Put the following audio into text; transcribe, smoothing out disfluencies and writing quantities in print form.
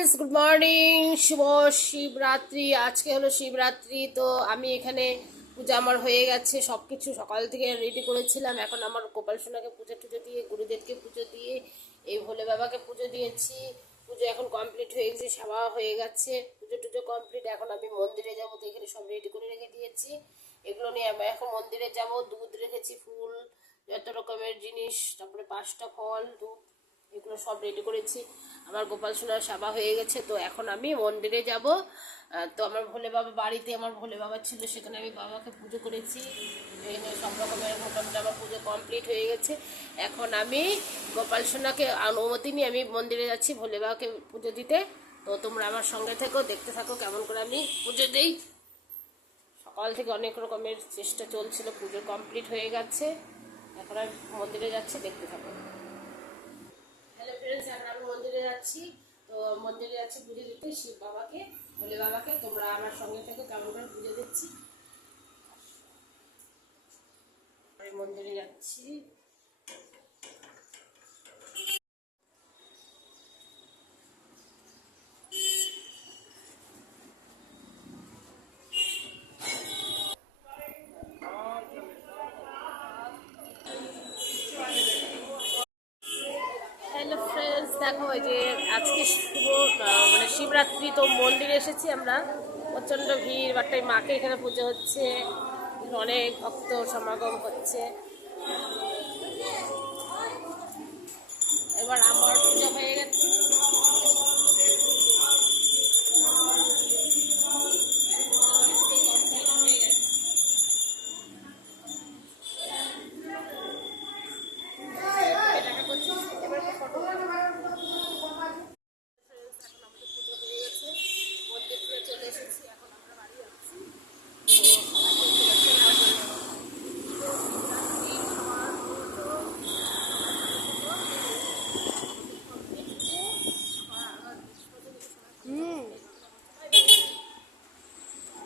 Friends, good morning. শুভ শিবরাত্রি। আজকে হলো শিবরাত্রি। তো আমি এখানে পূজা আমার হয়ে গেছে, সব কিছু সকাল থেকে রেডি করেছিলাম। এখন আমার গোপাল সোনাকে পুজো টুজো দিয়ে, গুরুদেবকে পুজো দিয়ে, এই ভোলে বাবাকে পুজো দিয়েছি। পুজো এখন কমপ্লিট হয়ে গেছে, সাবা হয়ে গেছে, পুজো টুজো কমপ্লিট। এখন আমি মন্দিরে যাবো, তো এখানে সব রেডি করে রেখে দিয়েছি। এগুলো নিয়ে আমি এখন মন্দিরে যাব। দুধ রেখেছি, ফুল, যত রকমের জিনিস, তারপরে 5টা ফল, ধূপ, এগুলো সব রেডি করেছি। আমার গোপাল সোনার সেবা হয়ে গেছে, তো এখন আমি মন্দিরে যাব। তো আমার ভোলে বাবা বাড়িতে, আমার ভোলে বাবা ছিল, সেখানে আমি বাবাকে পুজো করেছি। এখানে সব রকমের মোটামুটি আমার পুজো কমপ্লিট হয়ে গেছে। এখন আমি গোপাল সোনাকে অনুমতি নিয়ে আমি মন্দিরে যাচ্ছি ভোলে বাবাকে পুজো দিতে। তো তোমরা আমার সঙ্গে থেকো, দেখতে থাকো কেমন করে আমি পুজো দিই। সকাল থেকে অনেক রকমের চেষ্টা চলছিল, পুজো কমপ্লিট হয়ে গেছে। এখন আমি মন্দিরে যাচ্ছি, দেখতে থাকো। হ্যালো ফ্রেন্ডস, এখন আমি মন্দিরে যাচ্ছি। তো মন্দিরে যাচ্ছি পুজো দিতে শিব বাবাকে, ভোলে বাবাকে। তোমরা আমার সঙ্গে থেকে কেমন করে পুজো দিচ্ছি। আমি মন্দিরে যাচ্ছি। হ্যালো ফ্রেন্ডস, দেখো এই যে আজকে মানে শিবরাত্রি, তো মন্দিরে এসেছি আমরা। প্রচণ্ড ভিড় বাট্টাই, মাকে এখানে পুজো হচ্ছে, অনেক ভক্ত সমাগম হচ্ছে। এবার আমার পুজো হয়ে গেছে।